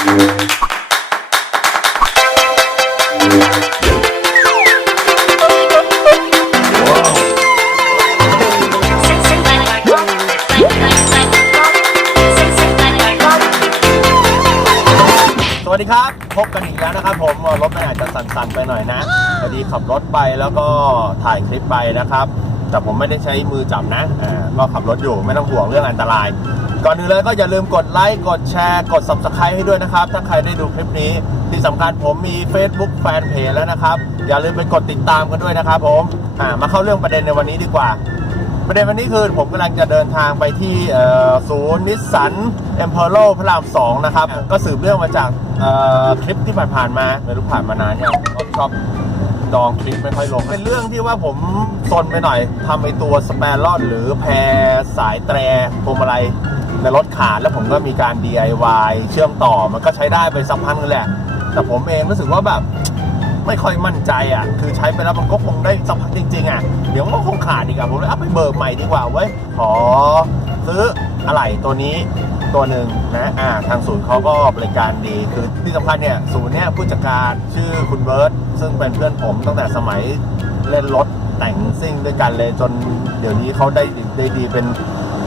สวัสดีครับ พบกันอีกแล้วนะครับ ผมรถมันอาจจะสั่นๆไปหน่อยนะพอดีขับรถไปแล้วก็ถ่ายคลิปไปนะครับ แต่ผมไม่ได้ใช้มือจับนะอ่าก็ขับรถอยู่ไม่ต้องห่วงเรื่องอันตราย ก่อนอื่นเลยก็อย่าลืมกดไลค์กดแชร์กด subscribe ให้ด้วยนะครับ ถ้าใครได้ดูคลิปนี้ ที่สำคัญผมมี Facebook Fanpage แล้วนะครับ อย่าลืมไปกดติดตามกันด้วยนะครับ ผมอ่ามาเข้าเรื่องประเด็นในวันนี้ดีกว่า ประเด็นวันนี้คือผมกำลังจะเดินทางไปที่เอ่อศูนย์นิสสันเอ็มพอร์โลพระรามสองนะครับ ก็สืบเรื่องมาจากเอ่อคลิปที่ผ่านๆมาไม่รู้ผ่านมานานยังก็ชอบดองคลิปไม่ค่อยลง เป็นเรื่องที่ว่าผมซนไปหน่อยทำไอตัวสเปรลอนหรือแพรสายแตรพวงมาลัย ในรถขาดแล้วผมก็มีการ DIY เชื่อมต่อมันก็ใช้ได้ไปสักพักนึงแหละ แต่ผมเองรู้สึกว่าแบบไม่ค่อยมั่นใจอะ คือใช้ไปแล้วมันก็คงได้สักพักจริง ๆ อะ เดี๋ยวมันก็คงขาดอีกอะ ผมเลยเอาไปเบิกใหม่ดีกว่าเว้ย ขอซื้ออะไหล่ตัวนี้ตัวหนึ่งนะ อ่า ทางศูนย์เขาก็บริการดี คือที่สำคัญเนี่ย ศูนย์เนี่ยผู้จัดการชื่อคุณเบิร์ตซึ่งเป็นเพื่อนผมตั้งแต่สมัยเล่นรถแต่งซิ่งด้วยกันเลยจนเดี๋ยวนี้เขาได้ได้ดีเป็น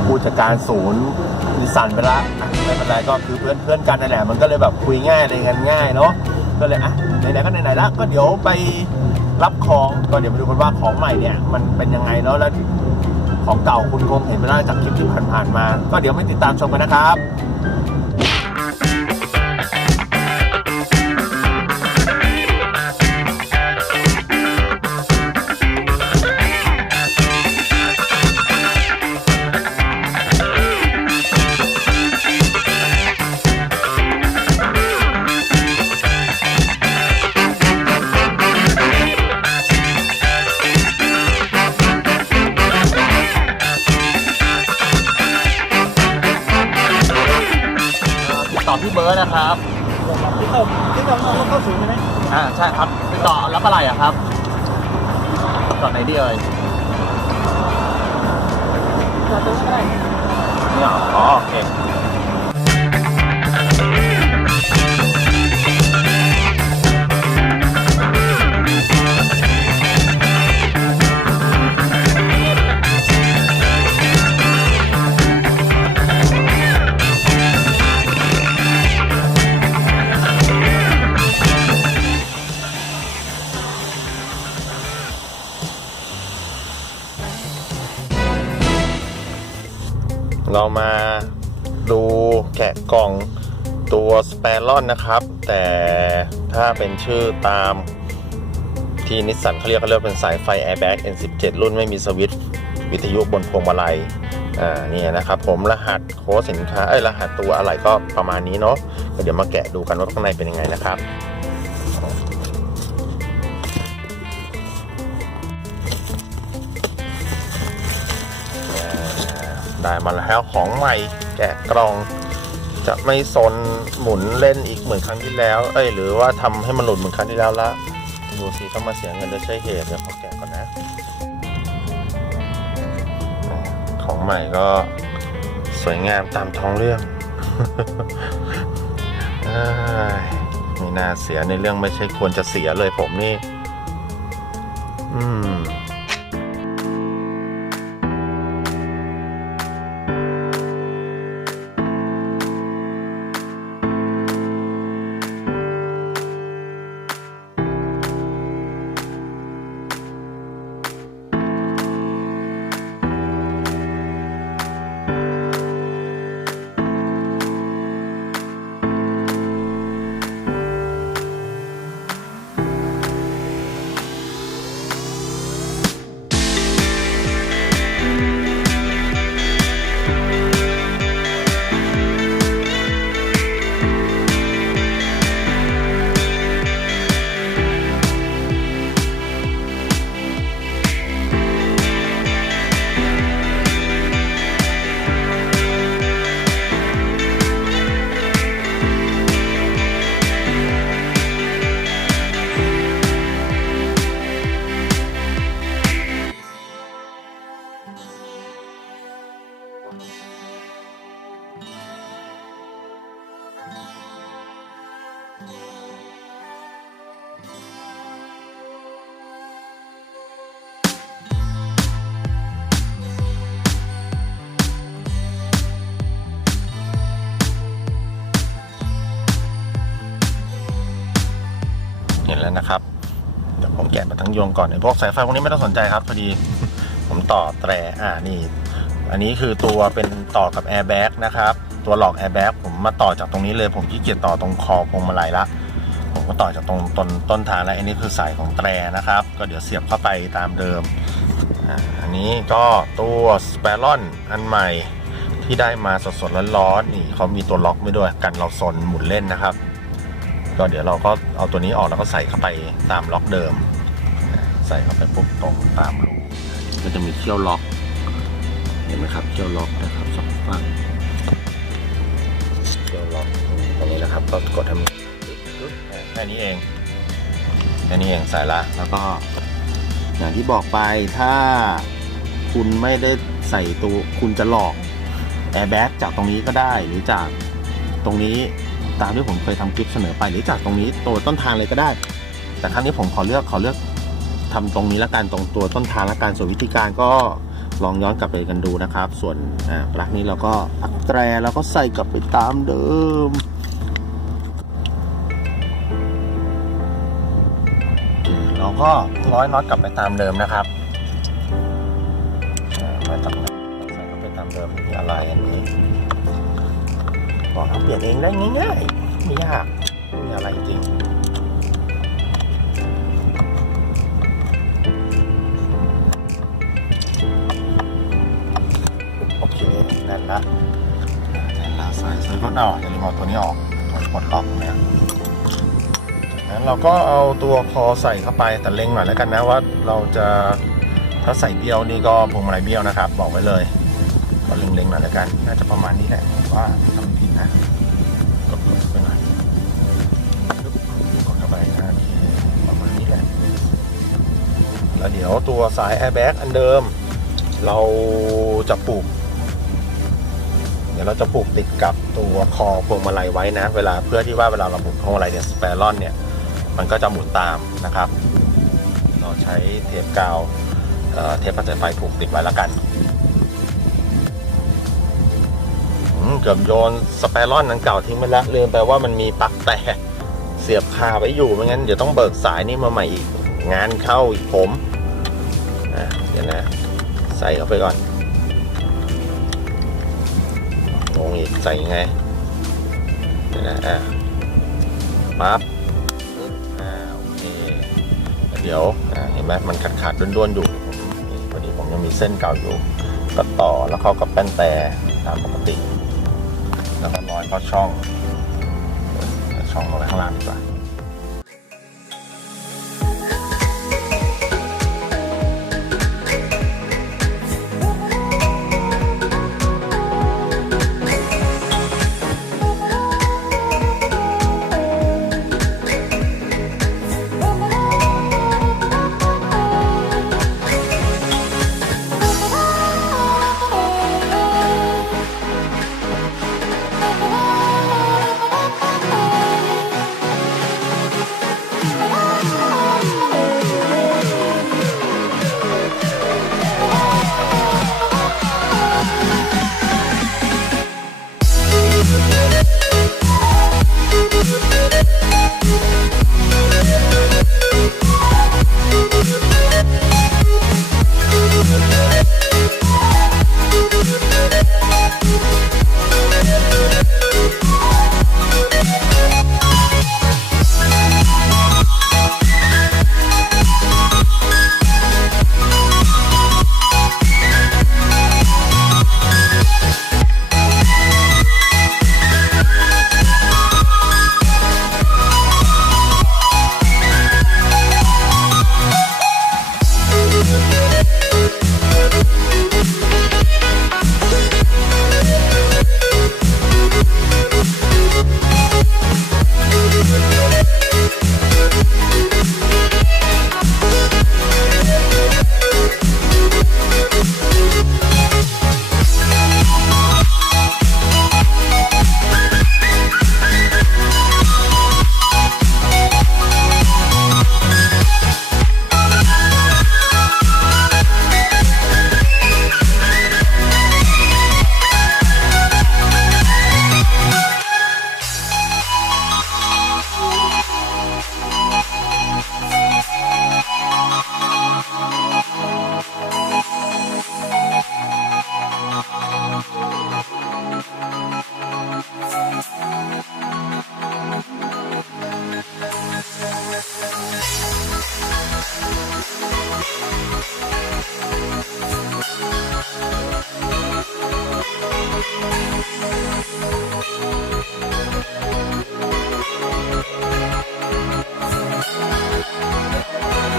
ผู้จัดการศูนย์ดิสันไปละไม่เป็นไรก็คือเพื่อนเพื่อนกันนั่นแหละมันก็เลยแบบคุยง่ายเลยกันง่ายเนาะก็เลยอะไหนๆก็ไหนๆแล้วก็เดี๋ยวไปรับของก็เดี๋ยวมาดูกันว่าของใหม่เนี่ยมันเป็นยังไงเนาะแล้วของเก่าคุณคงเห็นไปแล้วจากคลิปที่ผ่านๆมา ก็เดี๋ยวไปติดตามชมกันนะครับ จอดไหนดีเอ่ยจอดตรงนี้ได้นี่เหรออ๋อโอเค มาดูแกะกล่องตัวสเปรลอนนะครับ แต่ถ้าเป็นชื่อตามที่นิสสันเขาเรียกเขาเรียกเป็นสายไฟ Airbag N17 รุ่นไม่มีสวิตช์วิทยุบนพวงมาลัยอ่านี่นะครับผมรหัสโค้ดสินค้า เอ้ย รหัสตัวอะไรก็ประมาณนี้เนาะเดี๋ยวมาแกะดูกันว่าข้างในเป็นยังไงนะครับ ได้มาแล้วของใหม่แกะกล่อง จะไม่ซนหมุนเล่นอีกเหมือนครั้งที่แล้ว เอ้ยหรือว่าทำให้มันหลุดเหมือนครั้งที่แล้วละดูสิต้องมาเสียเงินโดยใช่เหตุเดี๋ยวขอแกะก่อนนะ ของใหม่ก็สวยงามตามท้องเรื่องอไม่น่าเสียในเรื่องไม่ใช่ควรจะเสียเลยผมนี่ อืม เห็นแล้วนะครับ เดี๋ยวผมแกะมาทั้งยงก่อนไอ้พวกสายไฟพวกนี้ไม่ต้องสนใจครับพอดี ผมต่อแตรอ่านี่ อันนี้คือตัวเป็นต่อกับแอร์แบ็กนะครับ ตัวหลอกแอร์แบ็กผมมาต่อจากตรงนี้เลย ผมขี้เกียจต่อตรงคอพวงมาลัยละผมก็ต่อจากตรงต้นต้นทางแล้วอันนี้คือสายของแตรนะครับ ก็เดี๋ยวเสียบเข้าไปตามเดิม อันนี้ก็ตัวสเปรอนอันใหม่ที่ได้มาสดๆร้อนๆนี่เขามีตัวล็อกไม่ด้วยกันเราซนหมุนเล่นนะครับ ก็เดี๋ยวเราก็เอาตัวนี้ออกแล้วก็ใส่เข้าไปตามล็อกเดิม ใส่เข้าไปปุ๊บตรงตามรูก็จะมีเขี้ยวล็อก เห็นไหมครับเขี้ยวล็อกนะครับสองฝั่งเขี้ยวล็อกตรงนี้นะครับก็กดทำแค่นี้เองแค่นี้เองใส่ละแล้วก็ อย่างที่บอกไปถ้าคุณไม่ได้ใส่ตัวคุณจะหลอกแอร์แบ็กจากตรงนี้ก็ได้หรือจากตรงนี้ตามที่ผมเคยทำคลิปเสนอไปหรือจากตรงนี้ตัวต้นทางเลยก็ได้ แต่ครั้งนี้ผมขอเลือกขอเลือกทำตรงนี้ละกันตรงตัวต้นทางละกันส่วนวิธีการก็ ลองย้อนกลับไปกันดูนะครับ ส่วนปลั๊กนี้เราก็อัดแตรแล้วก็ใส่กลับไปตามเดิมเราก็ร้อยน็อตกลับไปตามเดิมนะครับอ่ามาจากใส่กลับไปตามเดิมมีอะไรอันนี้บอกเราเปลี่ยนเองได้ง่ายๆไม่ยากไม่มีอะไรจริง ละแน่นละสายสายรถเอาอย่าลืมเอาตัวนี้ออกปลดล็อกเนี่ยงั้นเราก็เอาตัวคอใส่เข้าไปแต่เล็งหน่อยแล้วกันนะว่าเราจะถ้าใส่เบี้ยวนี่ก็พวงมาลัยเบี้ยวนะครับ บอกไว้เลยก็เล็งๆหน่อยแล้วกัน น่าจะประมาณนี้แหละว่าทำผิดนะกดๆไปหน่อยปึ๊บกดเข้าไปนะประมาณนี้แหละแล้วเดี๋ยวตัวสายแอร์แบ็กอันเดิม เราจะปลูก เดี๋ยวเราจะปลูกติดกับตัวคอพวงมาลัยไว้นะ เวลาเพื่อที่ว่าเวลาเราหมุนพวงมาลัยเนี่ยสเปรอนเนี่ยมันก็จะหมุนตามนะครับ เราใช้เทปกาวเเทปกระแสไฟผูกติดไว้แล้วกันเกือบโยนสเปรอนนันเก่าทิ้งไปแล้วลืมไปว่ามันมีปลั๊กแต่เสียบคาไว้อยู่ไม่งั้นเดี๋ยวต้องเบิกสายนี่มาใหม่อีกงานเข้าอีกผมเดี๋ยวนะ ใส่เข้าไปก่อน อีกใส่ยังไงนะอะปั๊บอ่าโอเคเดี๋ยวอ่าเห็นไหมมันขาดขาดด้วนๆอยู่ผมนี่พอดีผมยังมีเส้นเก่าอยู่ ก็ต่อแล้วเข้ากับแป้นแต่ตามปกติ แล้วก็ร้อยเข้าช่องช่องลงไปข้างล่างดีกว่า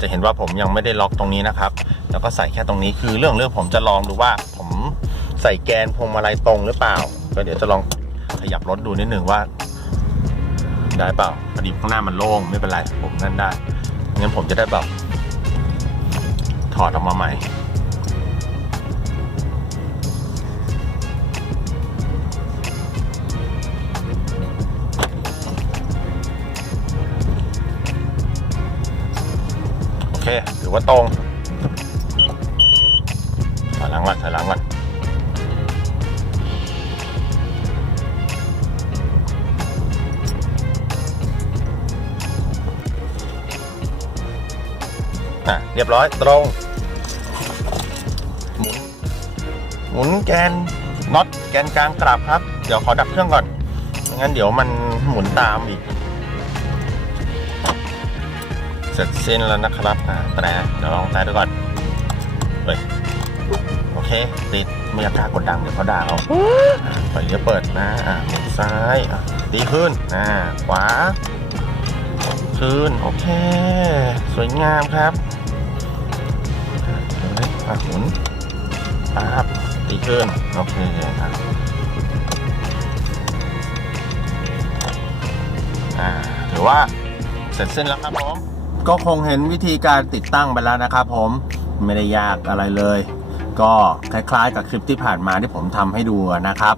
จะเห็นว่าผมยังไม่ได้ล็อกตรงนี้นะครับ แล้วก็ใส่แค่ตรงนี้คือเรื่องเรื่องผมจะลองดูว่า ผมใส่แกนพวงมาลัยตรงหรือเปล่า ก็เดี๋ยวจะลองขยับรถดูนิดหนึ่งว่า ได้เปล่าพอดีข้างหน้ามันโล่งไม่เป็นไรผมนั่นได้งั้นผมจะได้แบบถอดออกมาใหม่ เคถือว่าตรงถอยหลังก่อนถอยหลังก่อนอะเรียบร้อยตรงหมุนหมุนแกนน็อตแกนกลางกลับครับ เดี๋ยวขอดับเครื่องก่อนไม่งั้นเดี๋ยวมันหมุนตามอีก สร็จสิ้นแล้วนะครับแต่เดี๋ยวลองแต่ดูก่อนเฮ้ยโอเค ติดไม่อยากกล้ากดดังเดี๋ยวเขาด่าเอาอ่าไฟเลี้ยวเปิดนะอ่าหมุนซ้ายอะตีขึ้นอ่าขวาขึ้นโอเค สวยงามครับอ่าเฮ้ยอะหมุนปั๊บตีขึ้นโอเคอะอ่าถือว่าเสร็จสิ้นแล้วครับผม ก็คงเห็นวิธีการติดตั้งไปแล้วนะครับผมไม่ได้ยากอะไรเลย ก็คล้ายๆ กับคลิปที่ผ่านมาที่ผมทำให้ดูนะครับ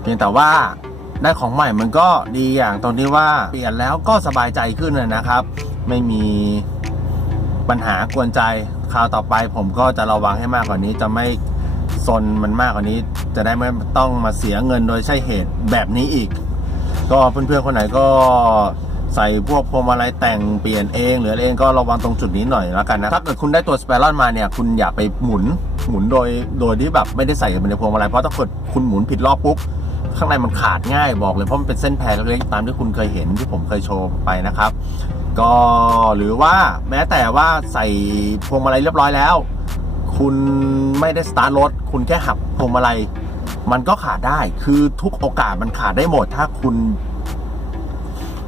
เพียงแต่ว่าได้ของใหม่มันก็ดีอย่างตรงที่ว่าเปลี่ยนแล้วก็สบายใจขึ้นนะครับ ไม่มีปัญหากวนใจคราวต่อไปผมก็จะระวังให้มากกว่านี้จะไม่ซนมันมากกว่านี้ จะได้ไม่ต้องมาเสียเงินโดยใช่เหตุแบบนี้อีก ก็เพื่อนๆคนไหนก็ ใส่พวกพวงมาลัยแต่งเปลี่ยนเองหรืออะไรเองก็ระวังตรงจุดนี้หน่อยแล้วกันนะถ้าเกิดคุณได้ตัวสเปรอนมาเนี่ยคุณอย่าไปหมุนหมุนโดยโดยที่แบบไม่ได้ใส่ในพวงมาลัยเพราะถ้าเกิดคุณหมุนผิดรอบปุ๊บข้างในมันขาดง่ายบอกเลยเพราะมันเป็นเส้นแพรเล็กๆตามที่คุณเคยเห็นที่ผมเคยโชว์ไปนะครับ ก็หรือว่าแม้แต่ว่าใส่พวงมาลัยเรียบร้อยแล้ว คุณไม่ได้สตาร์ทรถคุณแค่หักพวงมาลัยมันก็ขาดได้คือทุกโอกาสมันขาดได้หมด ถ้าคุณ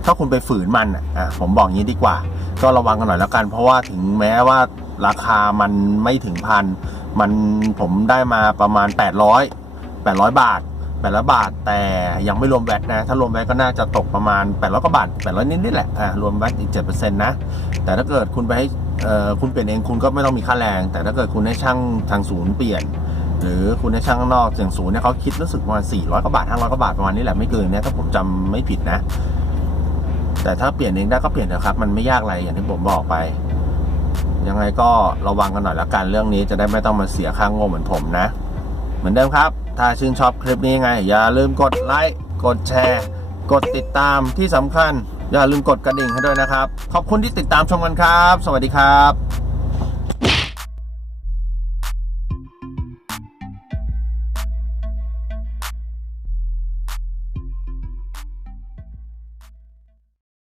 ถ้าคุณไปฝืนมันอะผมบอกงี้ดีกว่า ก็ระวังกันหน่อยแล้วกัน เพราะว่าถึงแม้ว่าราคามันไม่ถึงพันมันผมได้มาประมาณ 800 800 บาท800บาท แต่ยังไม่รวมแวตนะ ถ้ารวมแวตก็น่าจะตกประมาณ800กว่าบาท800นิดๆแหละอะรวมแวตอีก7%นะ แต่ถ้าเกิดคุณไปให้คุณเปลี่ยนเองคุณก็ไม่ต้องมีค่าแรง แต่ถ้าเกิดคุณให้ช่างทางศูนย์เปลี่ยน หรือคุณให้ช่างข้างนอกเสียงศูนย์เนี่ยเขาคิดรู้สึกประมาณ400กว่าบาท500กว่าบาทประมาณนี้แหละไม่เกินเนี่ยถ้าผมจำไม่ผิดนะ แต่ถ้าเปลี่ยนเองได้ก็เปลี่ยนเถอะครับ มันไม่ยากอะไรอย่างที่ผมบอกไป ยังไงก็ระวังกันหน่อยละกันเรื่องนี้จะได้ไม่ต้องมาเสียค่างงเหมือนผมนะ เหมือนเดิมครับ ถ้าชื่นชอบคลิปนี้ยังไง อย่าลืมกดไลค์กดแชร์ กดติดตามที่สำคัญ อย่าลืมกดกระดิ่งให้ด้วยนะครับ ขอบคุณที่ติดตามชมกันครับ สวัสดีครับ